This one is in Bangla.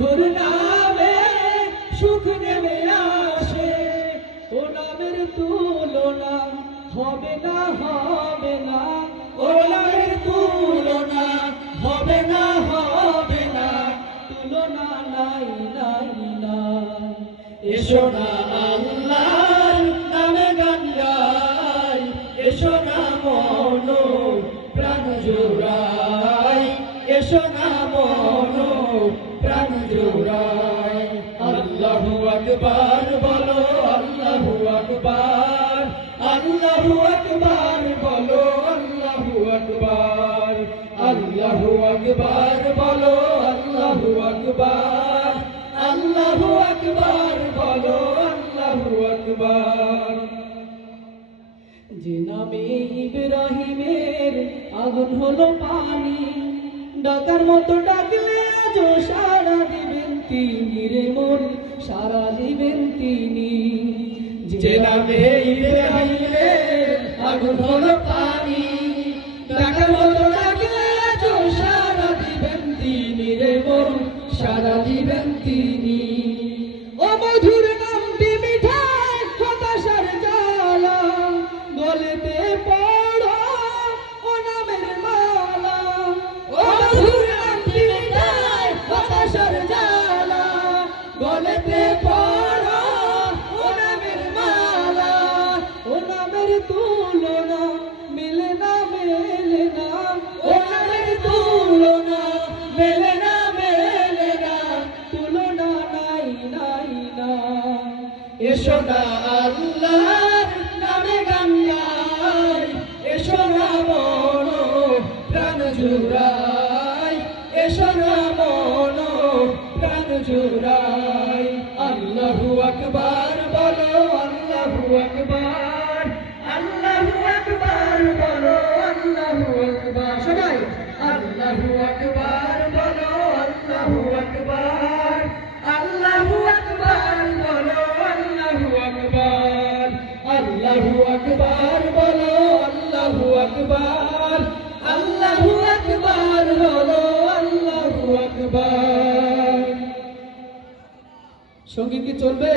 মধুর নামে সুখ নেমে আসে, ও নামের তুলনা হবে না, হবে না, ও নামের তুলনা হবে না, হবে না, তুলনা নাই, নাই, নাই। এসো না আল্লাহর নামে গান গাই, এসো না মন প্রাণ জোড়াই, এসো না মন প্রাণ জোড়াই। আল্লাহু আকবার বলো, আল্লাহু আকবার, আল্লাহু আকবার বলো, আল্লাহু আকবার, আল্লাহু আকবার বলো, আল্লাহু আকবার, আল্লাহু আকবার বলো, আল্লাহু আকবার। যে নামে ইব্রাহিমের আগুন হলো পানি, ডাকার মতো ডাকলে আজও সাড়া দিবেন তিনি রে মন, সাড়া দিবেন তিনি। যে নামে ইব্রাহিমের আগুন হলো পানি, ডাকার মতো ডাকলে আজও সাড়া দিবেন তিনি রে মন, সাড়া দিবেন তিনি। ও মধুর নামটি মিঠাই হতাশার জ্বালা, গলেতে পড়ো ও নামের মালা। ও মধুর নামটি মিঠাই হতাশার জ্বালা, গলেতে পড়ো ও নামের মালা। ও নামের তুলনা মেলে না, মেলে না, ও নামের তুলনা মেলে না, মেলে না, তুলনা নাই, নাই, নাই। এসো না আল্লাহর নামে গান গাই, এসো না মন প্রাণ জুড়াই, এসো না মন প্রাণ জুড়াই। আল্লাহু আকবার বলো, আল্লাহু আকবার, আল্লাহু আকবার বলো, আল্লাহু আকবার। সবাই আল্লাহু আকবার বলো, আল্লাহু আকবার, আল্লাহু আকবার বলো, আল্লাহু আকবার, আল্লাহু আকবার বলো, আল্লাহু আকবার, আল্লাহু আকবার বলো, আল্লাহু আকবার। সঙ্গীত কি চলবে?